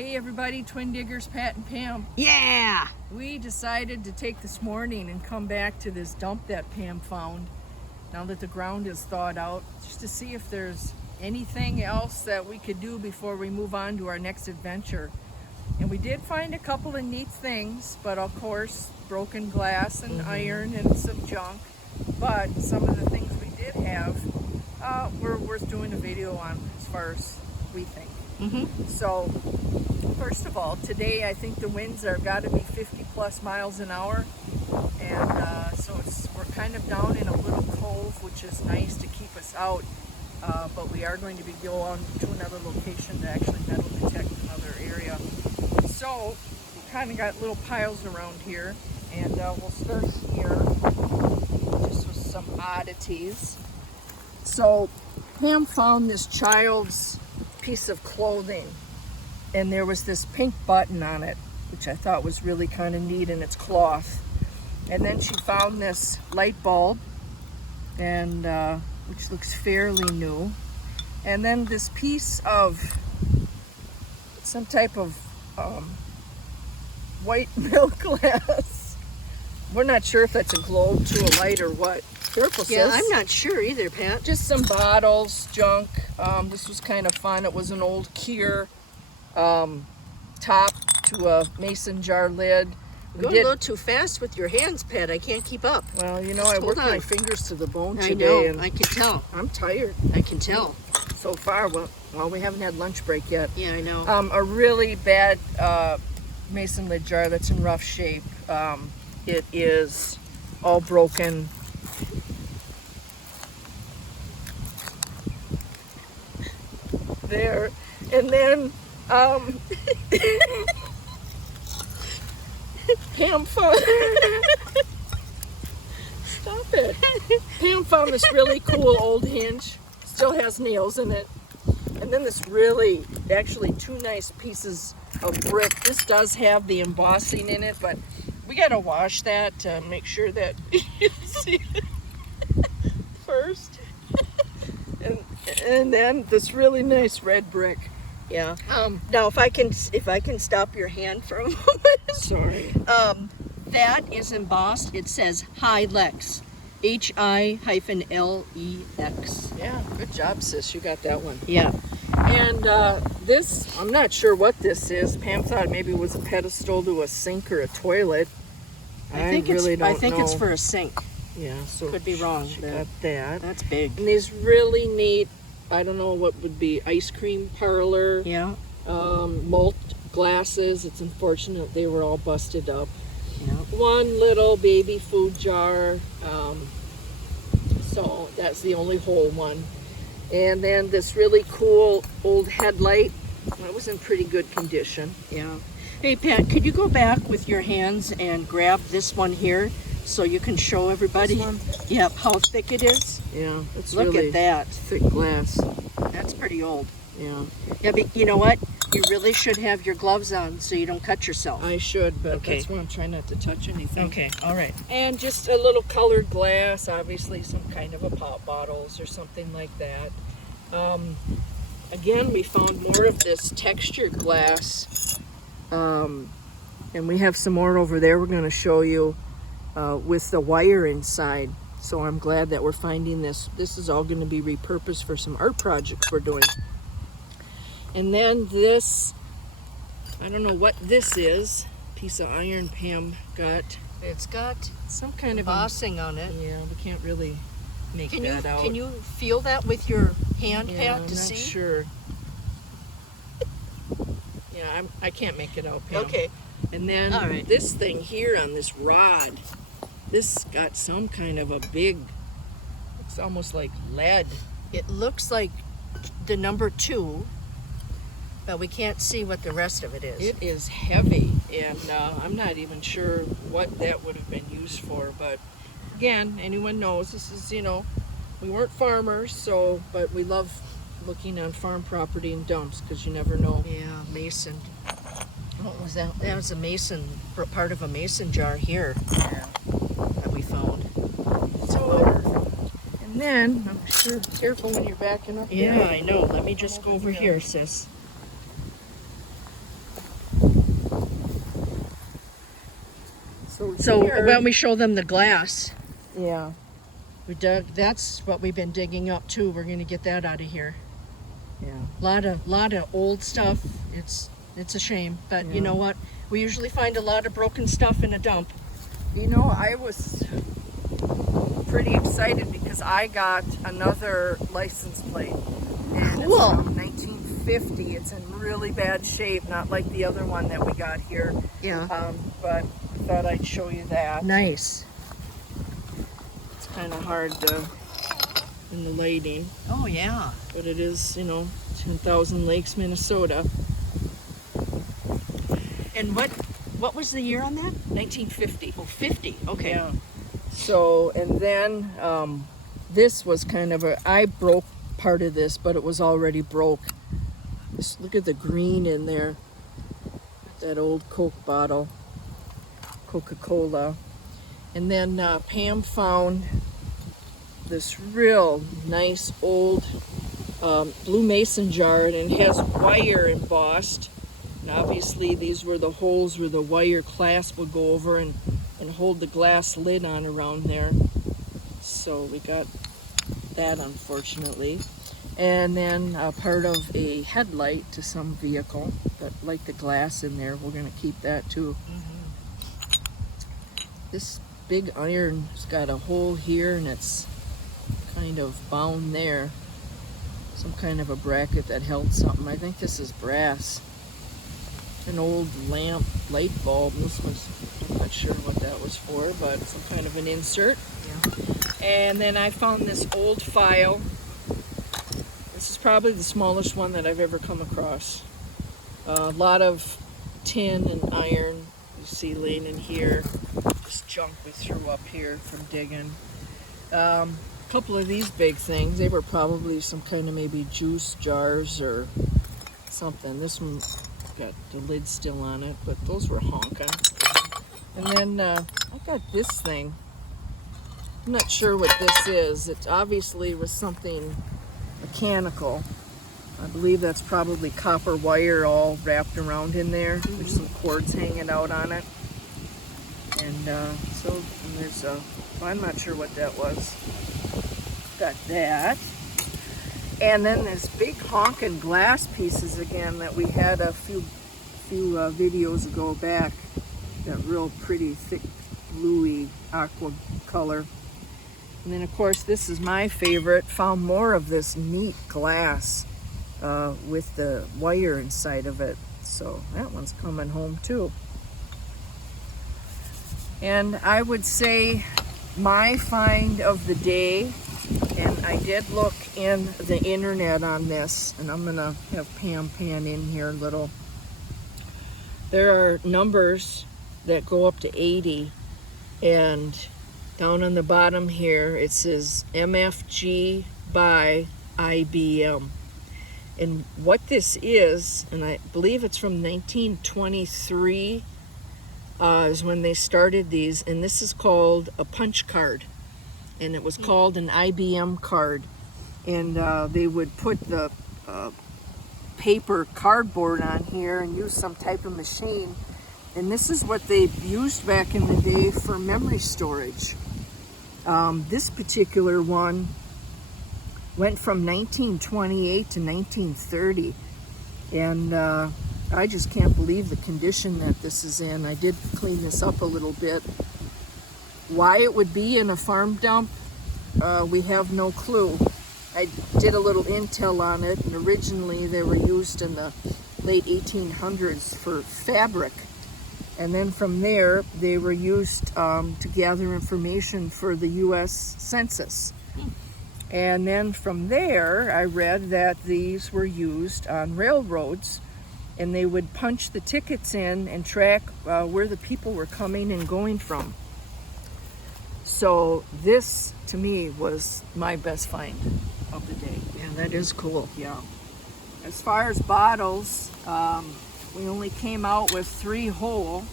Hey everybody, Twin Diggers, Pat and Pam. Yeah! We decided to take this morning and come back to this dump that Pam found, now that the ground is thawed out, just to see if there's anything else that we could do before we move on to our next adventure. And we did find a couple of neat things, but of course, broken glass and iron and some junk. But some of the things we did have were worth doing a video on, as far as we think. So, first of all, today I think the winds are got to be 50 plus miles an hour, and so we're kind of down in a little cove, which is nice to keep us out. But we are going to be going to another location to actually metal detect another area. So we kind of got little piles around here, and we'll start here just with some oddities. So Pam found this child's piece of clothing, and there was this pink button on it, which I thought was really kind of neat, and it's cloth. And then she found this light bulb, and which looks fairly new. And then this piece of some type of white milk glass. We're not sure if that's a globe to a light or what. Careful, Yeah, sis. I'm not sure either, Pat. Just some bottles, junk. This was kind of fun. It was an old Kier top to a mason jar lid. You're going a little too fast with your hands, Pat. I can't keep up. Well, you know, Just I worked hold on. my fingers to the bone I today, know. and I can tell. I'm tired I can tell. so far. Well, we haven't had lunch break yet. Yeah, I know. A really bad mason lid jar that's in rough shape. It is all broken. There, and then Pam found stop it. Pam found this really cool old hinge, still has nails in it, and then this really, actually two nice pieces of brick. This does have the embossing in it, but we gotta wash that to make sure that you see it first. And then this really nice red brick. Yeah. Now, if I can stop your hand for a moment. Sorry. That is embossed. It says Hilex. Hilex. Yeah, good job, sis. You got that one. Yeah. And this, I'm not sure what this is. Pam thought maybe it was a pedestal to a sink or a toilet. I think it's for a sink. Yeah, so Could be wrong. She got that. That's big. And these really neat, I don't know what would be, ice cream parlor. Yeah. Malt glasses. It's unfortunate they were all busted up. Yeah. One little baby food jar. So that's the only whole one. And then this really cool old headlight. That was in pretty good condition. Yeah. Hey, Pat, could you go back with your hands and grab this one here so you can show everybody? This one? Yep, how thick it is. Yeah, it's Look really at that. thick glass. That's pretty old. Yeah, Yeah, but you know what? You really should have your gloves on so you don't cut yourself. I should, but Okay. that's why I'm trying not to touch anything. Okay, all right. And just a little colored glass, obviously some kind of a pop bottles or something like that. Again, we found more of this textured glass. And we have some more over there we're going to show you with the wire inside. So I'm glad that we're finding this. This is all going to be repurposed for some art projects we're doing. And then this, I don't know what this is, piece of iron Pam got. It's got Some kind of embossing on it. yeah, we can't really make that out. Can you feel that with your hand, Yeah, Pat, I'm to not see? sure. Yeah, I can't make it out, Pam. Okay. And then All right. this thing here on this rod, this got some kind of a big, it's almost like lead. It looks like the number 2, but we can't see what the rest of it is. It is heavy, and I'm not even sure what that would have been used for. But again, anyone knows this is, you know, we weren't farmers, so, but we love looking on farm property and dumps because you never know. Yeah, mason. What was that? That was a mason, part of a mason jar here that we found. So, and then, I'm sure, careful when you're backing up. Yeah, there. I know. Let me just go over here, sis. So here- when we show them the glass, yeah. we dug. That's what we've been digging up too. We're gonna get that out of here. Yeah. Lot of old stuff. It's a shame, but you Yeah. know what? We usually find a lot of broken stuff in a dump. You know, I was pretty excited because I got another license plate. And Cool. It's from 1950. It's in really bad shape, not like the other one that we got here. Yeah. But I thought I'd show you that. Nice. It's kind of hard in the lighting, Oh yeah. but it is, 10,000 Lakes, Minnesota. And what was the year on that? 1950. Oh, 50. Okay. Yeah. So, and then this was kind of I broke part of this, but it was already broke. Look at the green in there. That old Coke bottle, Coca-Cola. And then Pam found this real nice old blue mason jar, and it has wire embossed. And obviously these were the holes where the wire clasp would go over and hold the glass lid on around there. So we got that, unfortunately. And then part of a headlight to some vehicle, but like the glass in there, we're gonna keep that too. This big iron's got a hole here and it's kind of bound there. Some kind of a bracket that held something. I think this is brass. An old lamp light bulb. This was, I'm not sure what that was for, but some kind of an insert. Yeah. And then I found this old file. This is probably the smallest one that I've ever come across. A lot of tin and iron you see laying in here. This junk we threw up here from digging. A couple of these big things, they were probably some kind of maybe juice jars or something. This one got the lid still on it, but those were honking. And then I got this thing. I'm not sure what this is. It obviously was something mechanical. I believe that's probably copper wire all wrapped around in there. There's some cords hanging out on it. And there's well, I'm not sure what that was. Got that. And then there's big honking glass pieces again that we had a few videos ago back. That real pretty thick bluey aqua color. And then of course this is my favorite. Found more of this neat glass with the wire inside of it. So that one's coming home too. And I would say my find of the day, and I did look in the internet on this, and I'm gonna have Pam pan in here a little. There are numbers that go up to 80, and down on the bottom here it says MFG by IBM. And what this is, and I believe it's from 1923, is when they started these, and this is called a punch card, and it was called an IBM card. And they would put the paper cardboard on here and use some type of machine, and this is what they used back in the day for memory storage. This particular one went from 1928 to 1930, and I just can't believe the condition that this is in. I did clean this up a little bit. Why it would be in a farm dump, we have no clue. I did a little intel on it, and originally they were used in the late 1800s for fabric. And then from there, they were used to gather information for the U.S. Census. And then from there, I read that these were used on railroads, and they would punch the tickets in and track where the people were coming and going from. So this, to me, was my best find of the day. Yeah, that is cool. Yeah. As far as bottles, we only came out with 3 whole.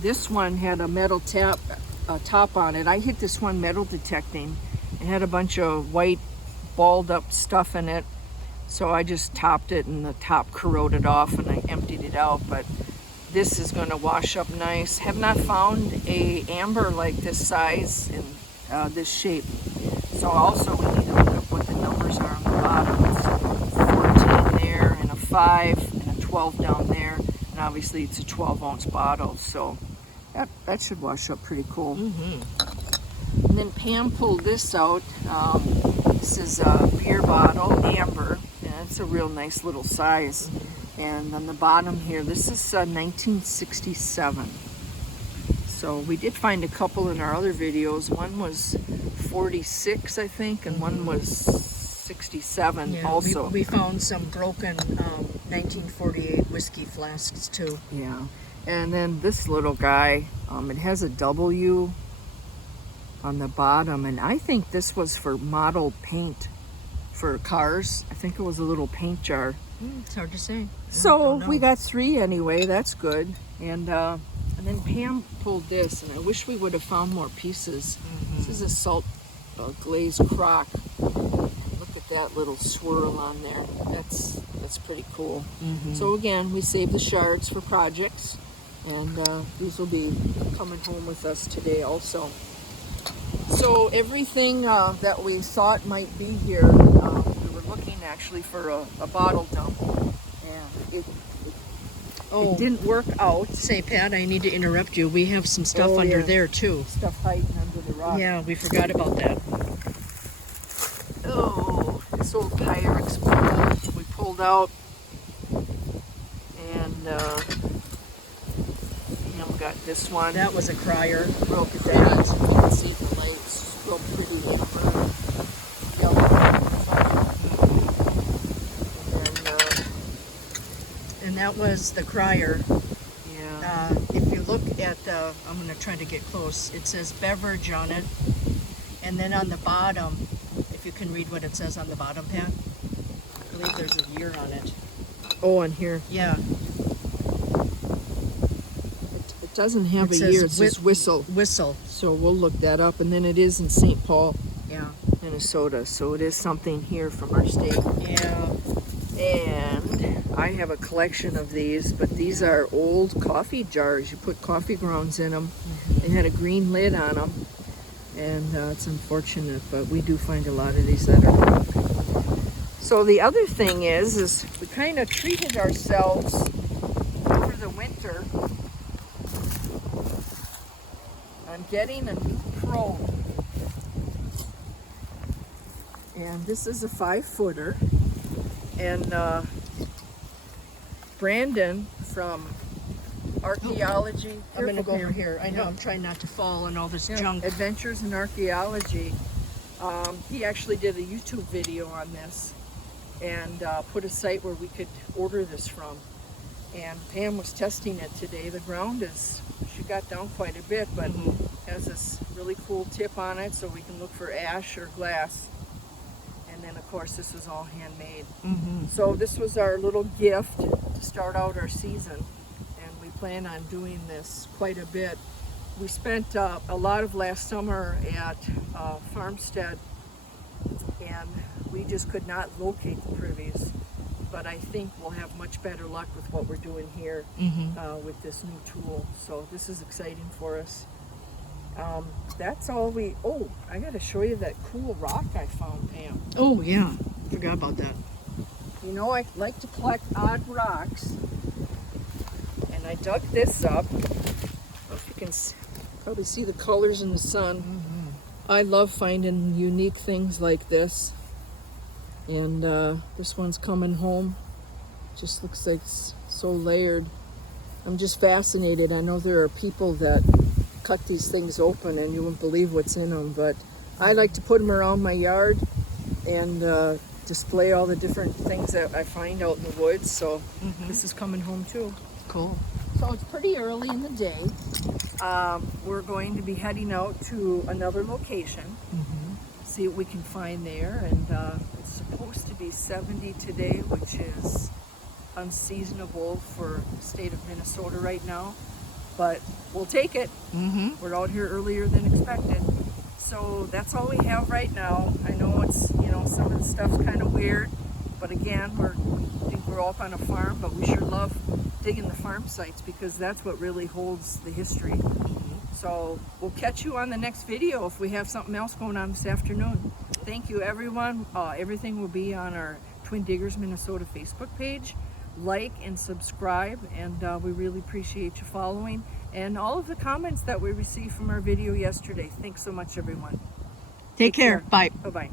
This one had a metal top on it. I hit this one metal detecting. It had a bunch of white balled up stuff in it. So I just topped it and the top corroded off and I emptied it out. But this is going to wash up nice. Have not found a amber like this size in this shape. So also we need to look at what the numbers are on the bottom. It's 14 there, and a 5, and a 12 down there. And obviously it's a 12-ounce bottle, so that should wash up pretty cool. And then Pam pulled this out. This is a beer bottle, amber, and it's a real nice little size. And on the bottom here, this is 1967. So we did find a couple in our other videos. One was 46, I think, and one was 67 Yeah, also. we found some broken 1948 whiskey flasks too. Yeah. And then this little guy, it has a W on the bottom, and I think this was for model paint for cars. I think it was a little paint jar. It's hard to say. So we got 3 anyway. That's good. And then Pam pulled this, and I wish we would have found more pieces. This is a salt glazed crock. Look at that little swirl on there. That's pretty cool. So again, we save the shards for projects, and these will be coming home with us today also. So everything that we thought might be here, we were looking actually for a bottle dump, and it didn't work out. Say, Pat, I need to interrupt you. We have some stuff Oh, under yeah. there too. Stuff hiding under the rock. Yeah, we forgot about that. Oh, this old Pyrex bottle we pulled out, and Pam got this one. That was a crier. Look at that. You can see the lights. Real pretty amber. And that was the crier. Yeah. If you look at the, I'm going to try to get close, it says beverage on it. And then on the bottom, if you can read what it says on the bottom, Pat, I believe there's a year on it. Oh, and here. Yeah. It doesn't have It a says year. It says whistle. Whistle. So we'll look that up. And then it is in St. Paul, Yeah. Minnesota. So it is something here from our state. Yeah. And I have a collection of these, but these are old coffee jars. You put coffee grounds in them. They had a green lid on them, and it's unfortunate, but we do find a lot of these that are broken. So the other thing is we kind of treated ourselves over the winter. I'm getting a new probe, and this is a 5-footer. And Brandon from Archaeology. I'm going to go over Pam. here. I know Yeah. I'm trying not to fall in all this Yeah, junk. Adventures in Archaeology. He actually did a YouTube video on this and put a site where we could order this from. And Pam was testing it today. The ground she got down quite a bit, but has this really cool tip on it so we can look for ash or glass. And then of course this was all handmade. So this was our little gift to start out our season, and we plan on doing this quite a bit. We spent a lot of last summer at Farmstead, and we just could not locate the privies, but I think we'll have much better luck with what we're doing here with this new tool. So this is exciting for us. That's all I gotta show you that cool rock I found, Pam. Oh, yeah. Forgot about that. You know, I like to collect odd rocks, and I dug this up. I don't know if you can probably see the colors in the sun. I love finding unique things like this, and this one's coming home. Just looks like it's so layered. I'm just fascinated. I know there are people that cut these things open and you wouldn't believe what's in them, but I like to put them around my yard and display all the different things that I find out in the woods. So this is coming home too. Cool. So it's pretty early in the day. We're going to be heading out to another location, see what we can find there, and it's supposed to be 70 today, which is unseasonable for the state of Minnesota right now, but we'll take it. We're out here earlier than expected. So that's all we have right now. I know it's, some of the stuff's kind of weird, But again, I think we're up on a farm, but we sure love digging the farm sites because that's what really holds the history. So we'll catch you on the next video if we have something else going on this afternoon. Thank you, everyone. Everything will be on our Twin Diggers Minnesota Facebook page. Like and subscribe, and we really appreciate you following and all of the comments that we received from our video yesterday. Thanks so much, everyone. Take care. Bye. Bye-bye.